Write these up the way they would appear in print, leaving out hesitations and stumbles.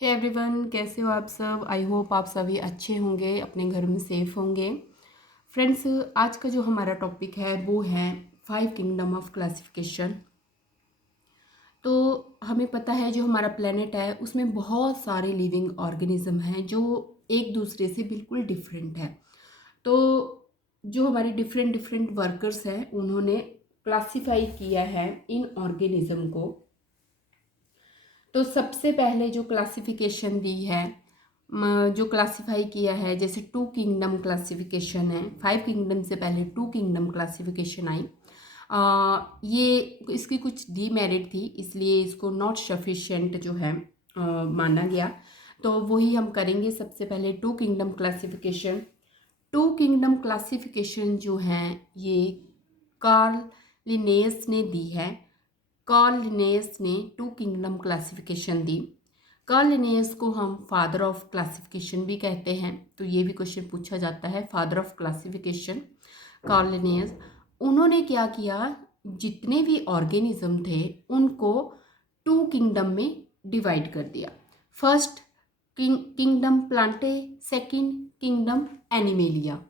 Hey everyone, कैसे हो आप सब। आई होप आप सभी अच्छे होंगे, अपने घर में सेफ होंगे। फ्रेंड्स, आज का जो हमारा टॉपिक है वो है 5 किंगडम ऑफ क्लासिफिकेशन। तो हमें पता है जो हमारा प्लेनेट है उसमें बहुत सारे लिविंग ऑर्गेनिज्म हैं जो एक दूसरे से बिल्कुल डिफरेंट है। तो जो हमारे डिफरेंट डिफरेंट वर्कर्स हैं उन्होंने क्लासिफाई किया है इन ऑर्गेनिज्म को। तो सबसे पहले जो क्लासिफिकेशन दी है, जो क्लासिफाई किया है, जैसे 2 किंगडम क्लासिफिकेशन है। 5 किंगडम से पहले 2 किंगडम क्लासिफिकेशन आई। ये इसकी कुछ डीमेरिट थी, इसलिए इसको नॉट सफिशिएंट जो है माना गया। तो वही हम करेंगे। सबसे पहले 2 किंगडम क्लासिफिकेशन। 2 किंगडम क्लासिफिकेशन जो है ये कार्ल लिनेयस ने दी है। कार्ल लिनेयस ने 2 किंगडम क्लासिफिकेशन दी। कार्ल लिनेयस को हम फादर ऑफ क्लासिफिकेशन भी कहते हैं, तो ये भी क्वेश्चन पूछा जाता है। Father of classification Carl Linnaeus. उन्होंने क्या किया, जितने भी ऑर्गेनिज्म थे उनको 2 किंगडम में डिवाइड कर दिया। First kingdom Plantae, second kingdom animalia.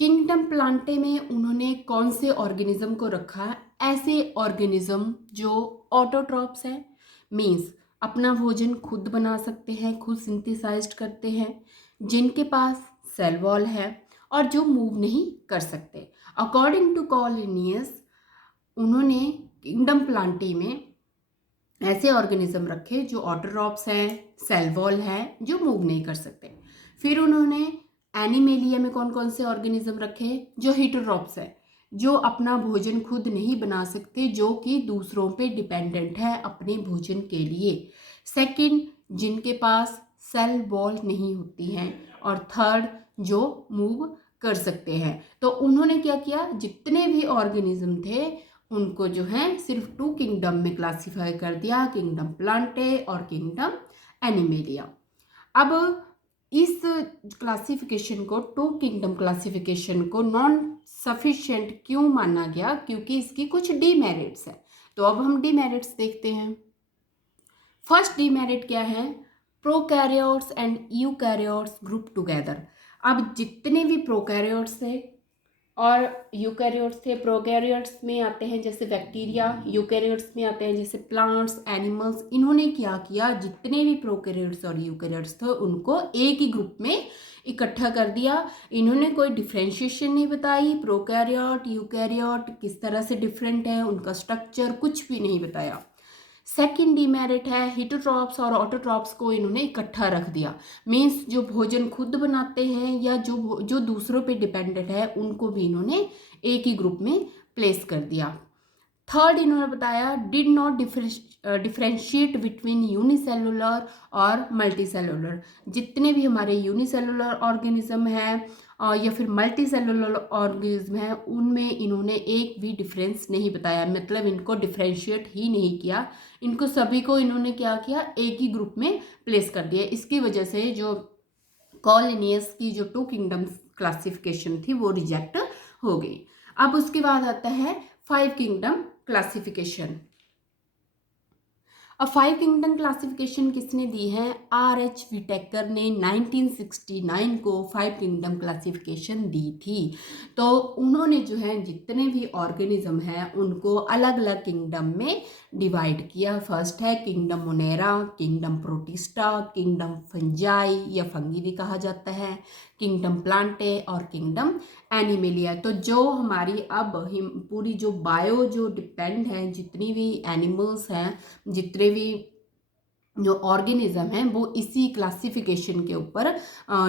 Kingdom Plantae में उन्होंने कौन से ऑर्गेनिज्म को रखा, ऐसे ऑर्गेनिज्म जो ऑटोट्रॉप्स हैं, मीन्स अपना भोजन खुद बना सकते हैं, खुद सिंथेसाइज्ड करते हैं, जिनके पास सेल वॉल है और जो मूव नहीं कर सकते। अकॉर्डिंग टू कार्ल लिनियस, उन्होंने किंगडम प्लांटी में ऐसे ऑर्गेनिज्म रखे जो ऑटोट्रॉप्स हैं, सेल वॉल है, जो मूव नहीं कर सकते। फिर उन्होंने एनिमेलिया में कौन कौन से ऑर्गेनिज्म रखे, जो हेटेरोट्रॉप्स है, जो अपना भोजन खुद नहीं बना सकते, जो कि दूसरों पे डिपेंडेंट है अपने भोजन के लिए। सेकंड, जिनके पास सेल वॉल नहीं होती हैं। और थर्ड, जो मूव कर सकते हैं। तो उन्होंने क्या किया, जितने भी ऑर्गेनिज्म थे उनको जो है सिर्फ 2 किंगडम में क्लासिफाई कर दिया, किंगडम प्लांटे और किंगडम एनिमेलिया। अब इस क्लासिफिकेशन को, 2 किंगडम क्लासिफिकेशन को नॉन सफिशिएंट क्यों माना गया, क्योंकि इसकी कुछ डीमेरिट्स है। तो अब हम डीमेरिट्स देखते हैं। फर्स्ट डीमेरिट क्या है, prokaryotes and eukaryotes group together. अब जितने भी प्रोकैरियोट्स थे और यूकैरियोट्स थे, प्रोकैरियोट्स में आते हैं जैसे बैक्टीरिया, यूकैरियोट्स में आते हैं जैसे प्लांट्स, एनिमल्स। इन्होंने क्या किया, जितने भी प्रोकैरियोट्स और यूकैरियोट्स थे उनको एक ही ग्रुप में इकट्ठा कर दिया। इन्होंने कोई डिफ्रेंशिएशन नहीं बताई, प्रोकैरियोट यूकैरियोट किस तरह से डिफरेंट है, उनका स्ट्रक्चर कुछ भी नहीं बताया। सेकंड डीमेरिट है, हिटोट्रॉप्स और ऑटोट्रॉप्स को इन्होंने इकट्ठा रख दिया। मीन्स जो भोजन खुद बनाते हैं या जो दूसरों पे डिपेंडेंट है उनको भी इन्होंने एक ही ग्रुप में प्लेस कर दिया। थर्ड, इन्होंने बताया did not differentiate between unicellular और मल्टीसेलुलर। जितने भी हमारे यूनिसेलुलर ऑर्गेनिज्म हैं या फिर मल्टी सेलुलर ऑर्गेनिज्म है, उनमें इन्होंने एक भी डिफरेंस नहीं बताया, मतलब इनको डिफ्रेंशिएट ही नहीं किया। इनको सभी को इन्होंने क्या किया, एक ही ग्रुप में प्लेस कर दिया। इसकी वजह से जो कार्ल लिनियस की जो 2 किंगडम्स क्लासिफिकेशन थी वो रिजेक्ट हो गई। अब उसके बाद आता है 5 किंगडम क्लासिफिकेशन। अब 5 किंगडम क्लासिफिकेशन किसने दी है, R.H. विटेकर ने 1969 को 5 किंगडम क्लासिफिकेशन दी थी। तो उन्होंने जो है जितने भी ऑर्गेनिज्म हैं उनको अलग अलग किंगडम में डिवाइड किया। फर्स्ट है kingdom Monera, kingdom protista, kingdom fungi या फंगी भी कहा जाता है, किंगडम प्लांटे और किंगडम एनिमेलिया। तो जो हमारी अब पूरी जो बायो जो डिपेंड है, जितनी भी एनिमल्स हैं, जितने भी जो ऑर्गेनिज्म हैं, वो इसी क्लासिफिकेशन के ऊपर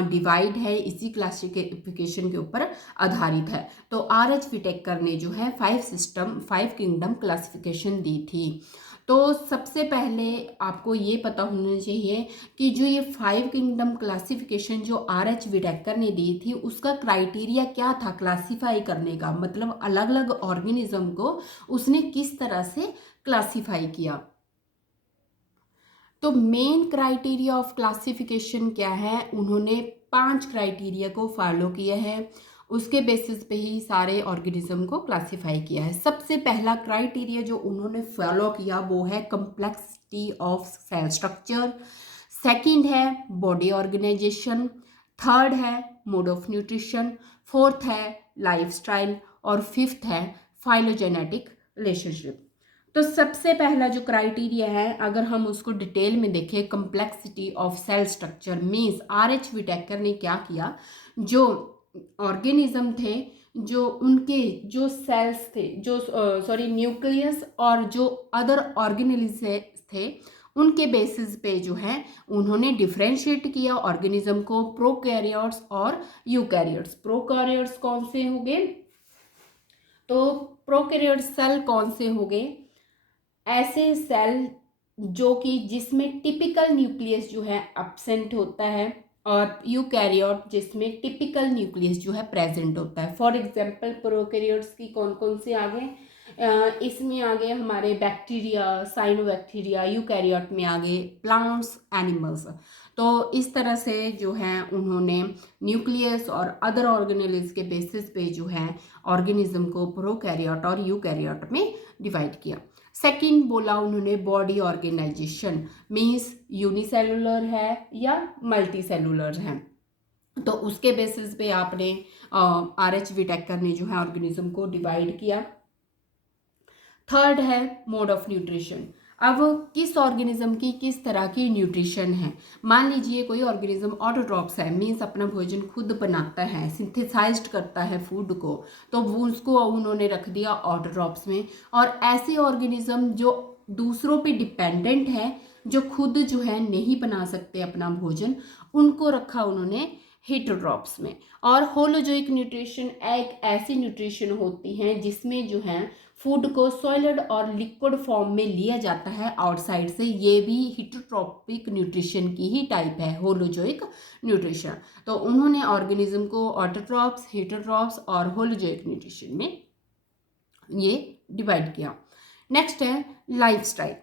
डिवाइड है, इसी क्लासिफिकेशन के ऊपर आधारित है। तो R.H. विटेकर ने जो है 5 किंगडम क्लासिफिकेशन दी थी। तो सबसे पहले आपको ये पता होना चाहिए कि जो ये 5 किंगडम क्लासिफिकेशन जो R.H. विटेकर ने दी थी, उसका क्राइटेरिया क्या था क्लासिफाई करने का, मतलब अलग अलग ऑर्गेनिज्म को उसने किस तरह से क्लासिफाई किया। तो मेन क्राइटेरिया ऑफ क्लासिफिकेशन क्या है, उन्होंने 5 क्राइटेरिया को फॉलो किया है। उसके बेसिस पे ही सारे ऑर्गेनिज्म को क्लासिफाई किया है। सबसे पहला क्राइटेरिया जो उन्होंने फॉलो किया वो है complexity of cell structure, second है बॉडी ऑर्गेनाइजेशन, थर्ड है मोड ऑफ न्यूट्रिशन, फोर्थ है लाइफस्टाइल और फिफ्थ है फाइलोजेनेटिक रिलेशनशिप। तो सबसे पहला जो क्राइटेरिया है, अगर हम उसको डिटेल में देखें, complexity of cell structure means RH Whittaker ने क्या किया, जो ऑर्गेनिज्म थे, जो उनके जो सेल्स थे, जो न्यूक्लियस और जो अदर ऑर्गेनेल्स थे, उनके बेसिस पे जो है उन्होंने डिफरेंशिएट किया ऑर्गेनिज्म को, प्रोकैरियोट्स और यूकैरियोट्स। प्रोकैरियोट्स कौन से हो गए, तो प्रोकैरियोट सेल कौन से हो गए, ऐसे सेल जो कि जिसमें टिपिकल न्यूक्लियस जो है एब्सेंट होता है, और यूकैरियोट जिसमें टिपिकल न्यूक्लियस जो है प्रेजेंट होता है। फॉर एग्जांपल प्रोकैरियोट्स की कौन कौन से आ गए, इसमें आ गए हमारे बैक्टीरिया, साइनोबैक्टीरिया, यूकैरियोट में आ गए प्लांट्स, एनिमल्स। तो इस तरह से जो है उन्होंने न्यूक्लियस और अदर ऑर्गेनेल्स के बेसिस पे जो है ऑर्गेनिज्म को प्रोकैरियोट और यूकैरियोट में डिवाइड किया। सेकंड बोला उन्होंने बॉडी ऑर्गेनाइजेशन, मीन्स यूनिसेलुलर है या मल्टी सेलुलर है, तो उसके बेसिस पे आपने RH विटेकर ने जो है ऑर्गेनिज्म को डिवाइड किया। थर्ड है मोड ऑफ न्यूट्रिशन। अब किस ऑर्गेनिज्म की किस तरह की न्यूट्रिशन है, मान लीजिए कोई ऑर्गेनिज्म ऑटोट्रॉप्स है, मीन्स अपना भोजन खुद बनाता है, सिंथेसाइज्ड करता है फूड को, तो वो उसको उन्होंने रख दिया ऑटोट्रॉप्स में। और ऐसे ऑर्गेनिज्म जो दूसरों पे डिपेंडेंट है, जो खुद जो है नहीं बना सकते अपना भोजन, उनको रखा उन्होंने हेटरोट्रॉप्स में। और होलोजोइक न्यूट्रिशन एक ऐसी न्यूट्रिशन होती है जिसमें जो है फूड को सॉलिड और लिक्विड फॉर्म में लिया जाता है आउटसाइड से, ये भी हेटरोट्रॉपिक न्यूट्रिशन की ही टाइप है, होलोजोइक न्यूट्रिशन। तो उन्होंने ऑर्गेनिज्म को ऑटोट्रॉप्स, हेटरोट्रॉप्स और होलोजोइक न्यूट्रिशन में ये डिवाइड किया। नेक्स्ट है लाइफस्टाइल।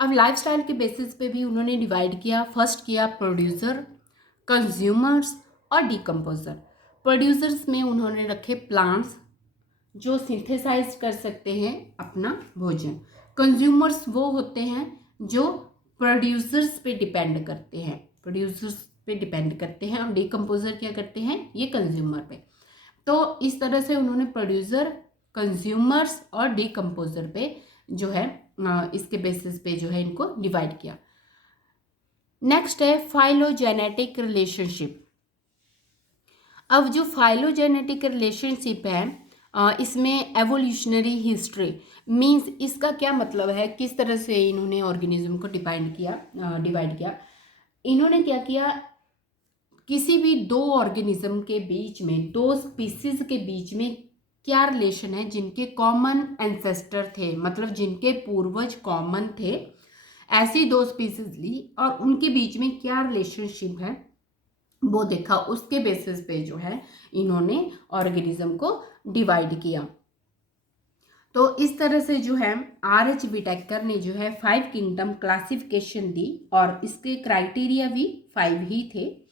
अब लाइफस्टाइल के बेसिस पे भी उन्होंने डिवाइड किया। फर्स्ट किया प्रोड्यूसर, कंज्यूमर्स और डिकम्पोजर। प्रोड्यूसर्स में उन्होंने रखे प्लांट्स जो सिंथेसाइज कर सकते हैं अपना भोजन। कंज्यूमर्स वो होते हैं जो प्रोड्यूसर्स पे डिपेंड करते हैं, और डिकम्पोजर क्या करते हैं, ये कंज्यूमर पे। तो इस तरह से उन्होंने प्रोड्यूसर, कंज्यूमर्स और डिकम्पोजर पे जो है इसके बेसिस पे जो है इनको डिवाइड किया। नेक्स्ट है फाइलोजेनेटिक रिलेशनशिप। अब जो फाइलोजेनेटिक रिलेशनशिप है, इसमें एवोल्यूशनरी हिस्ट्री मींस, इसका क्या मतलब है, किस तरह से इन्होंने ऑर्गेनिज्म को डिवाइड किया। इन्होंने क्या किया, किसी भी दो ऑर्गेनिज्म के बीच में, दो स्पीसीज के बीच में क्या रिलेशन है, जिनके कॉमन एंसेस्टर थे, मतलब जिनके पूर्वज कॉमन थे, ऐसी दो स्पीसीज ली और उनके बीच में क्या रिलेशनशिप है वो देखा। उसके बेसिस पे जो है इन्होंने ऑर्गेनिज्म को डिवाइड किया। तो इस तरह से जो है RH विटेकर ने जो है 5 किंगडम क्लासिफिकेशन दी और इसके क्राइटेरिया भी 5 ही थे।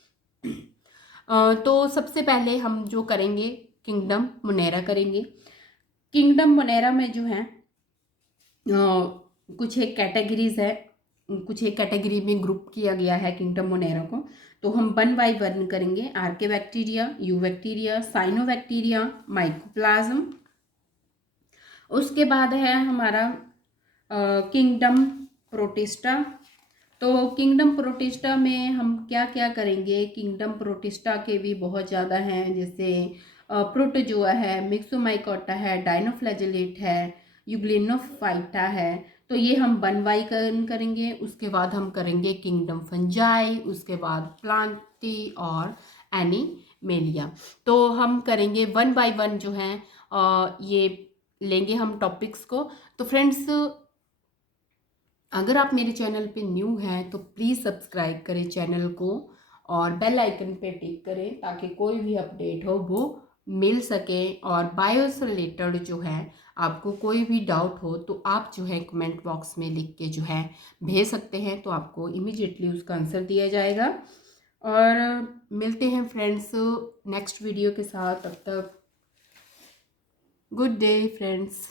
तो सबसे पहले हम जो करेंगे किंगडम मोनेरा करेंगे। किंगडम मोनेरा में जो है कुछ एक कैटेगरीज है, कुछ एक कैटेगरी में ग्रुप किया गया है किंगडम मोनेरा को। तो हम 1 बाय 1 करेंगे। Archaebacteria, eubacteria, cyanobacteria, mycoplasma. उसके बाद है हमारा किंगडम प्रोटिस्टा। तो किंगडम प्रोटिस्टा में हम क्या क्या करेंगे, किंगडम प्रोटिस्टा के भी बहुत ज़्यादा हैं, जैसे प्रोटोजोआ है, मिक्सोमाइकोटा है, डाइनोफ्लैजेलेट है, यूग्लिनोफाइटा है। तो ये हम 1 बाय 1 करेंगे। उसके बाद हम करेंगे किंगडम फंजाई, उसके बाद प्लांटी और एनिमेलिया। तो हम करेंगे 1 बाय 1 जो है ये लेंगे हम टॉपिक्स को। तो फ्रेंड्स, अगर आप मेरे चैनल पे न्यू हैं तो प्लीज़ सब्सक्राइब करें चैनल को और बेल आइकन पे टिक करें ताकि कोई भी अपडेट हो वो मिल सके। और बायो से रिलेटेड जो है आपको कोई भी डाउट हो तो आप जो है कमेंट बॉक्स में लिख के जो है भेज सकते हैं, तो आपको इमीडिएटली उसका आंसर दिया जाएगा। और मिलते हैं फ्रेंड्स नेक्स्ट वीडियो के साथ। तब तक गुड डे फ्रेंड्स।